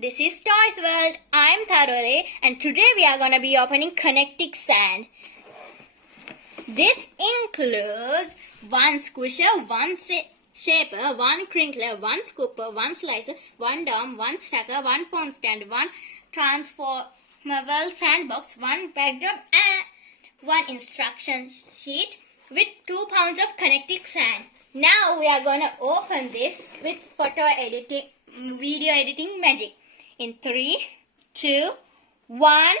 This is Toys World. I'm Tharole and today we are going to be opening Kinetic Sand. This includes one squisher, one shaper, one crinkler, one scooper, one slicer, one dome, one stacker, one phone stand, one transformable sandbox, one backdrop and one instruction sheet with 2 pounds of Kinetic Sand. Now we are going to open this with video editing magic. In 3, 2, 1.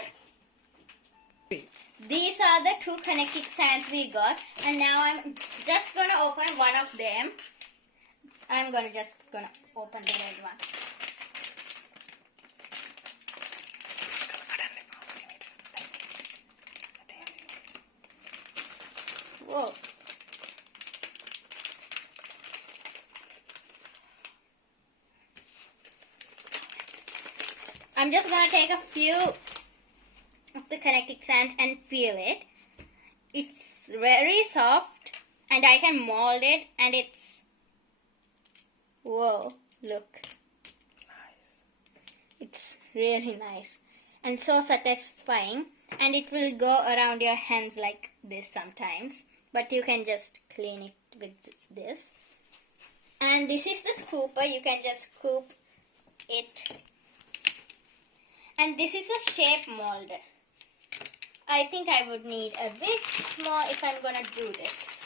These are the 2 Kinetic Sands we got. And now I'm just going to open one of them. I'm just going to open the red one. Whoa. I'm just going to take a few of the Kinetic Sand and feel it. It's very soft and I can mold it and it's... Whoa, look. Nice. It's really nice and so satisfying, and it will go around your hands like this sometimes, but you can just clean it with this. And this is the scooper. You can just scoop it. And this is a shape molder. I think I would need a bit more if I'm gonna do this.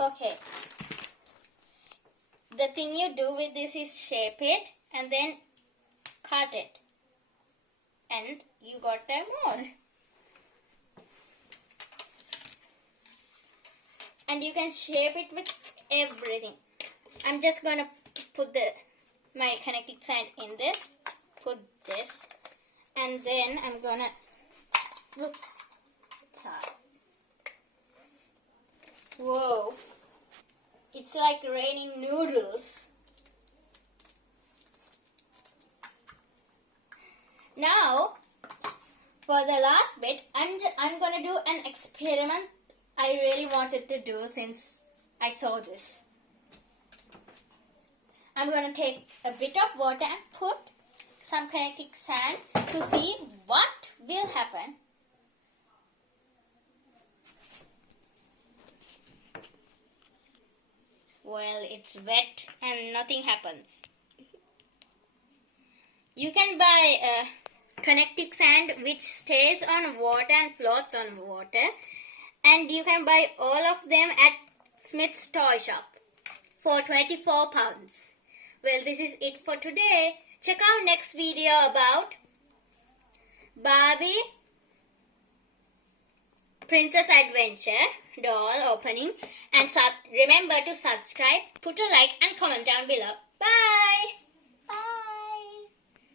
Okay. The thing you do with this is shape it and then cut it. And you got a mold. And you can shape it with everything. I'm just gonna put my Kinetic Sand in this, put this, and then I'm gonna, whoops, it's hard. Whoa, it's like raining noodles. Now, for the last bit, I'm gonna do an experiment I really wanted to do since I saw this. I'm going to take a bit of water and put some Kinetic Sand to see what will happen. Well, it's wet and nothing happens. You can buy a Kinetic Sand which stays on water and floats on water. And you can buy all of them at Smith's Toy Shop for 24 pounds. Well, this is it for today. Check out next video about Barbie Princess Adventure doll opening. And remember to subscribe, put a like and comment down below. Bye!